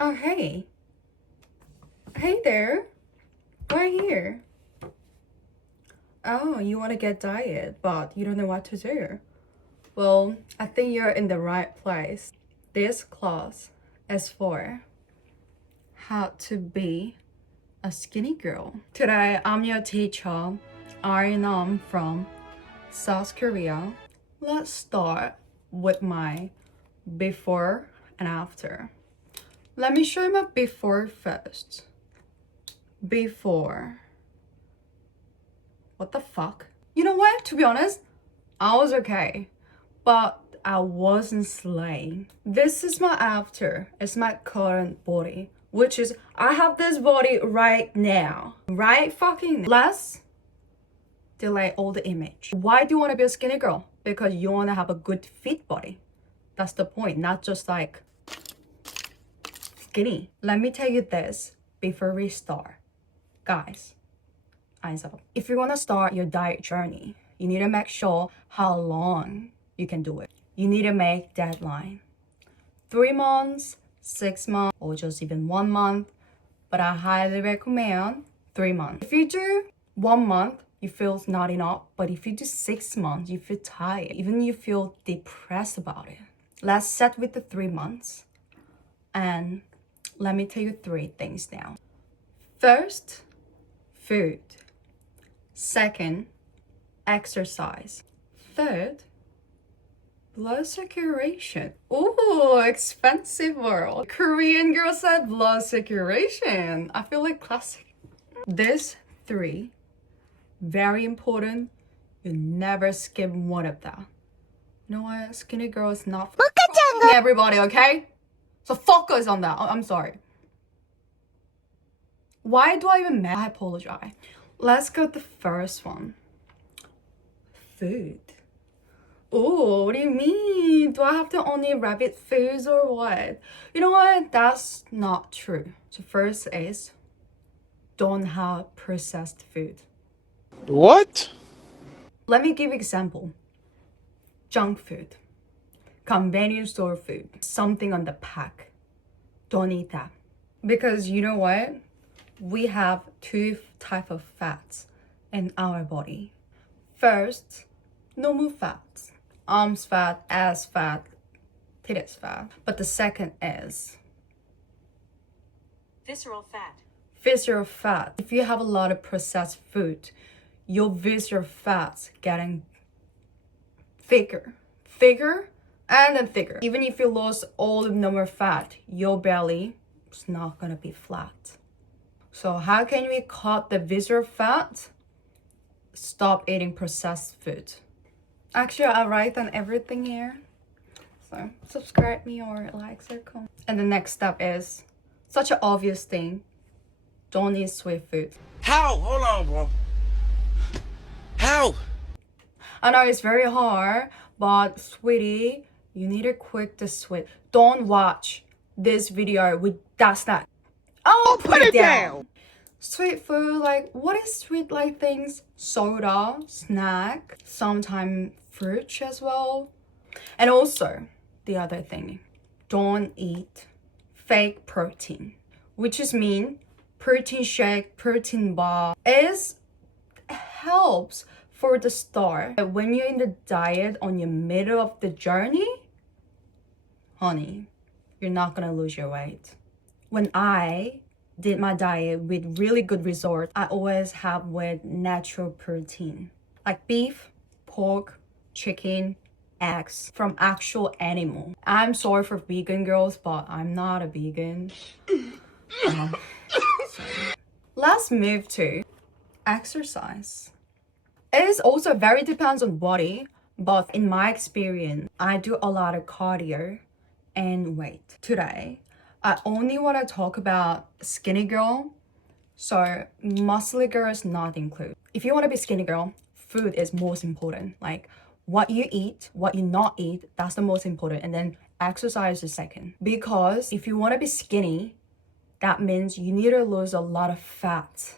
Oh, hey. Hey there. Right here. Oh, you want to get diet, but you don't know what to do. Well, I think you're in the right place. This class is for how to be a skinny girl. Today, I'm your teacher, Arianam from South Korea. Let's start with my before and after. Let me show you my before first. Before. What the fuck? You know what? To be honest, I was okay, but I wasn't slaying. This is my after. It's my current body, which is I have this body right now. Right fucking now. Let's delay all the image. Why do you want to be a skinny girl? Because you want to have a good fit body. That's the point, not just like skinny. Let me tell you this before we start. Guys, eyes up. If you want to start your diet journey, you need to make sure how long you can do it. You need to make deadline. 3 months, 6 months, or just even 1 month. But I highly recommend 3 months. If you do 1 month, you feel it's not enough. But if you do 6 months, you feel tired. Even you feel depressed about it. Let's set with the 3 months. And let me tell you 3 things now. First, food. Second, exercise. Third, blood circulation. Ooh, expensive world. Korean girl said blood circulation. I feel like classic. This 3, very important. You never skip one of that. You know what? Skinny girl is not for everybody, okay? So focus on that. I'm sorry. Why do I even I apologize. Let's go with the first one. Food. Oh, what do you mean? Do I have to only rabbit foods or what? You know what? That's not true. So first is don't have processed food. What? Let me give example. Junk food. Convenience store food. Something on the pack. Don't eat that. Because you know what? We have 2 types of fats in our body. First, normal fats. Arms fat, ass fat, titties fat. But the second is visceral fat. Visceral fat. If you have a lot of processed food, your visceral fat's getting thicker, and then thicker. Even if you lost all the normal fat, your belly is not gonna be flat. So how can we cut the visceral fat? Stop eating processed food. Actually, I write on everything here. So subscribe me or like, or comment. And the next step is such an obvious thing. Don't eat sweet food. How? Hold on, bro. How? I know it's very hard, but sweetie, you need to quit the sweet. Don't watch this video with that snack. Oh, put it down. Sweet food, like what is sweet like things? Soda, snack, sometimes fruit as well. And also, the other thing, don't eat fake protein, which is mean protein shake, protein bar helps for the start. But when you're in the diet on your middle of the journey, honey, you're not gonna lose your weight. When I did my diet with really good results, I always have with natural protein, like beef, pork, chicken, eggs from actual animal. I'm sorry for vegan girls, but I'm not a vegan. Let's move to exercise. It is also very depends on body, but in my experience, I do a lot of cardio and weight. Today, I only want to talk about skinny girl, so muscly girl is not included. If you want to be skinny girl, food is most important. Like what you eat, what you not eat, that's the most important. And then exercise is second. Because if you want to be skinny, that means you need to lose a lot of fat.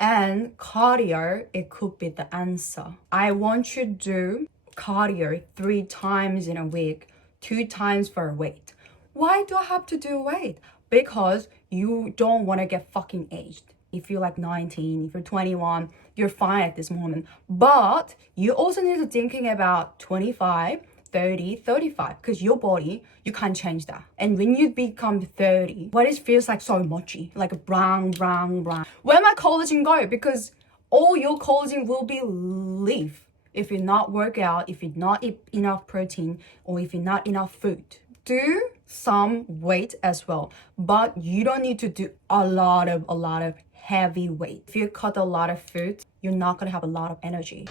And cardio, it could be the answer. I want you to do cardio 3 times in a week, 2 times for weight. Why do I have to do weight? because you don't want to get fucking aged. If you're like 19, if you're 21, you're fine at this moment. But you also need to thinking about 25, 30, 35, because your body, you can't change that. And when you become 30, what it feels like so muchy, like brown. Where my collagen go? Because all your collagen will be leave if you not work out, if you not eat enough protein, or if you not enough food. Do some weight as well, but you don't need to do a lot of heavy weight. If you cut a lot of food, you're not gonna have a lot of energy.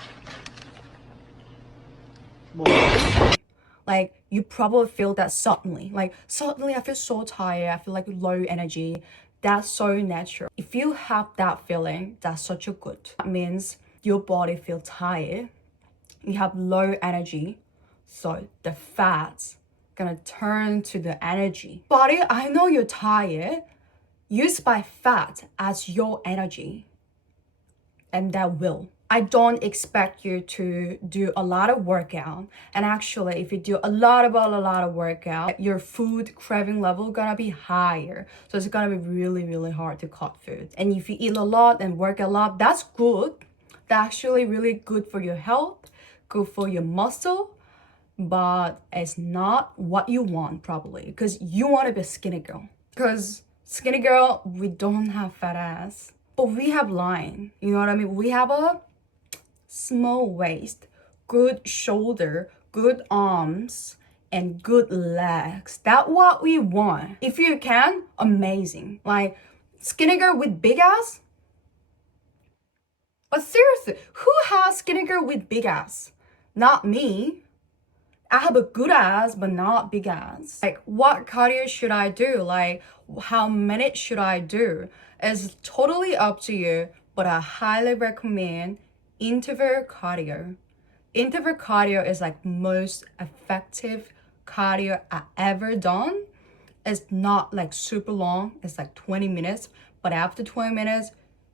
Like you probably feel that suddenly I feel so tired, I feel like low energy. That's so natural. If you have that feeling, that's such a good. That means your body feel tired, you have low energy, so the fats gonna turn to the energy. Body, I know you're tired. Use by fat as your energy, and that will. I don't expect you to do a lot of workout. And actually, if you do a lot of workout, your food craving level gonna be higher. So it's gonna be really hard to cut food. And if you eat a lot and work a lot, that's good. That's actually really good for your health, good for your muscle, but it's not what you want probably, because you want to be a skinny girl. Because skinny girl, we don't have fat ass, but we have line. You know what I mean? We have a small waist, good shoulder, good arms, and good legs. That's what we want. If you can, amazing. Like skinny girl with big ass. But seriously, who has skinny girl with big ass? Not me. I have a good ass, but not big ass. Like, what cardio should I do? Like, how many should I do? It's totally up to you, but I highly recommend interval cardio. Interval cardio is like most effective cardio I ever done. It's not like super long. It's like 20 minutes, but after 20 minutes,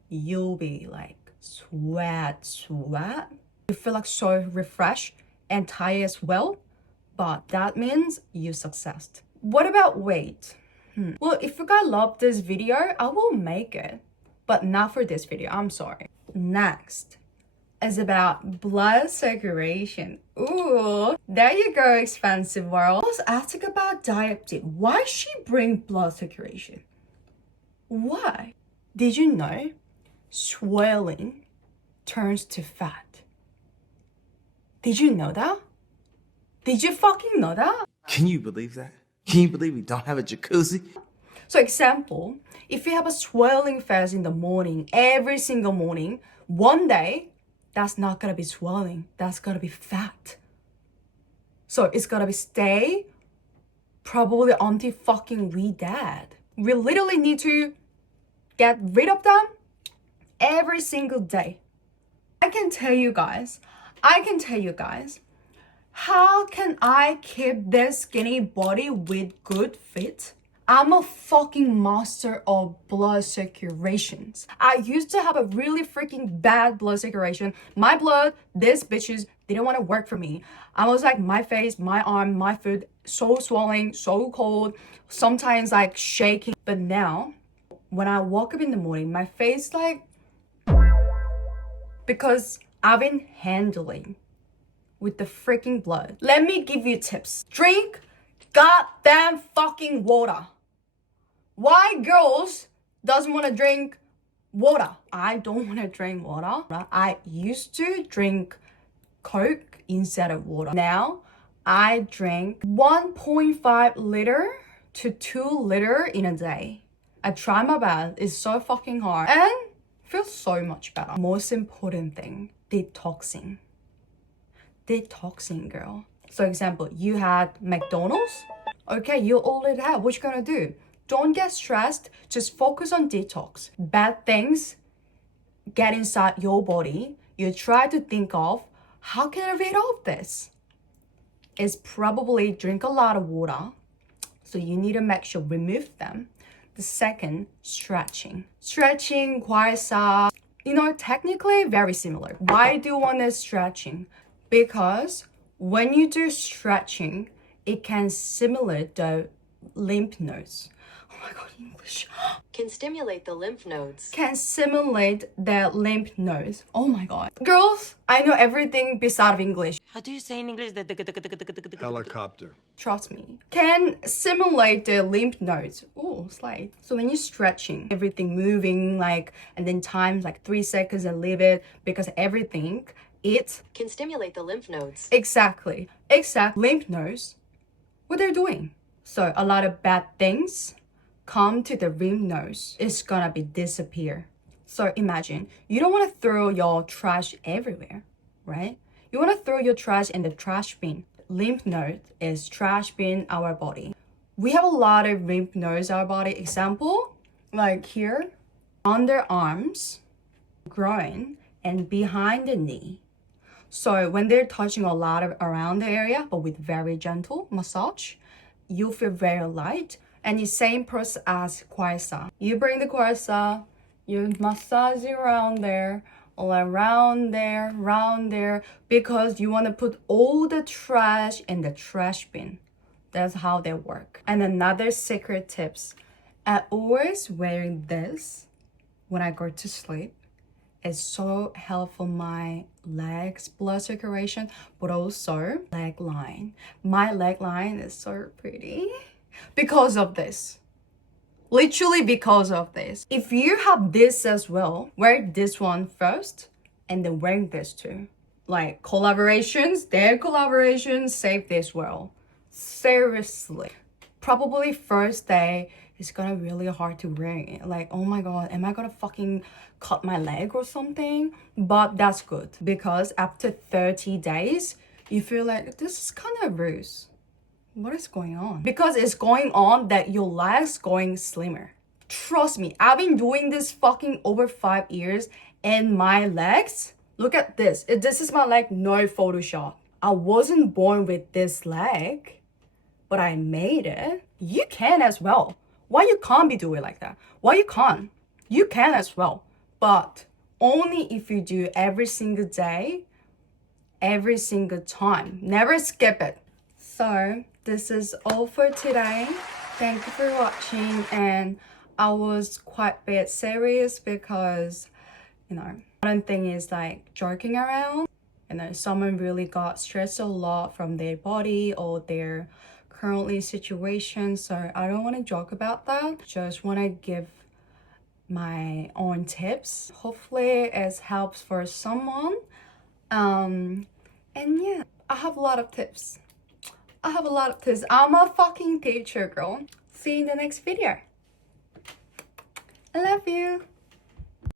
you'll be like sweat. You feel like so refreshed and tired as well, but that means you successed. What about weight? Well, if you guys love this video, I will make it, but not for this video, I'm sorry. Next is about blood circulation. Ooh, there you go, expensive world. I was asking about Dietary. Why she bring blood circulation? Why? Did you know swelling turns to fat? Did you know that? Did you fucking know that? Can you believe that? Can you believe we don't have a jacuzzi? So example, if you have a swelling phase in the morning, every single morning, one day, that's not gonna be swelling, that's gonna be fat. So it's gonna be stay probably until fucking we dead. We literally need to get rid of them every single day. I can tell you guys, how can I keep this skinny body with good fit? I'm a fucking master of blood circulations. I used to have a really freaking bad blood circulation. My blood, these bitches didn't want to work for me. I was like, my face, my arm, my foot, so swelling, so cold, sometimes like shaking. But now, when I wake up in the morning, my face like, because I've been handling with the freaking blood. Let me give you tips. Drink goddamn fucking water. Why girls doesn't want to drink water? I don't want to drink water. I used to drink Coke instead of water. Now I drink 1.5 liter to 2 liter in a day. I try my best. It's so fucking hard and feels so much better. Most important thing, detoxing. Detoxing, girl. So example, you had McDonald's. Okay, you already have. What you gonna do? Don't get stressed. Just focus on detox. Bad things get inside your body. You try to think of, how can I rid of this? It's probably drink a lot of water. So you need to make sure remove them. The second, stretching. Stretching, quadriceps, technically very similar. Why do you want this stretching? Because when you do stretching, it can simulate the lymph nodes. Oh my god, English. Can stimulate the lymph nodes. Can simulate the lymph nodes. Oh my god. Girls, I know everything besides English. How do you say in English? Helicopter. Trust me. Can simulate the lymph nodes. Oh, slide. So when you're stretching, everything moving like, and then times like 3 seconds and leave it because everything, it Can stimulate the lymph nodes. exactly lymph nodes, what they're doing. So a lot of bad things come to the lymph nodes. It's gonna be disappear. So imagine you don't want to throw your trash everywhere, right? You want to throw your trash in the trash bin. Lymph node is trash bin our body. We have a lot of lymph nodes our body. Example, like here, underarms, groin, and behind the knee. So when they're touching a lot of around the area, but with very gentle massage, you feel very light. And the same process as quasar. You bring the quasar, you massage around there, all around there, because you want to put all the trash in the trash bin. That's how they work. And another secret tips, I always wearing this when I go to sleep. It's so helpful my legs blood circulation, but also leg line. My leg line is so pretty because of this. Literally because of this. If you have this as well, wear this one first and then wearing this too. Like collaborations, their collaborations save this world. Seriously. Probably first day it's gonna be really hard to wear it. Like, oh my god, am I gonna fucking cut my leg or something? But that's good because after 30 days, you feel like this is kind of loose. What is going on? Because it's going on that your legs going slimmer. Trust me, I've been doing this fucking over 5 years and my legs, look at this. This is my leg, no Photoshop. I wasn't born with this leg, but I made it. You can as well. Why you can't be doing like that? Why you can't? You can as well. But only if you do every single day, every single time. Never skip it. So this is all for today. Thank you for watching, and I was quite a bit serious because, you know, one thing is like joking around, and then someone really got stressed a lot from their body or their currently situation. So I don't want to joke about that. Just want to give my own tips. Hopefully it helps for someone. And yeah, I have a lot of tips. I'm a fucking teacher, girl. See you in the next video. I love you.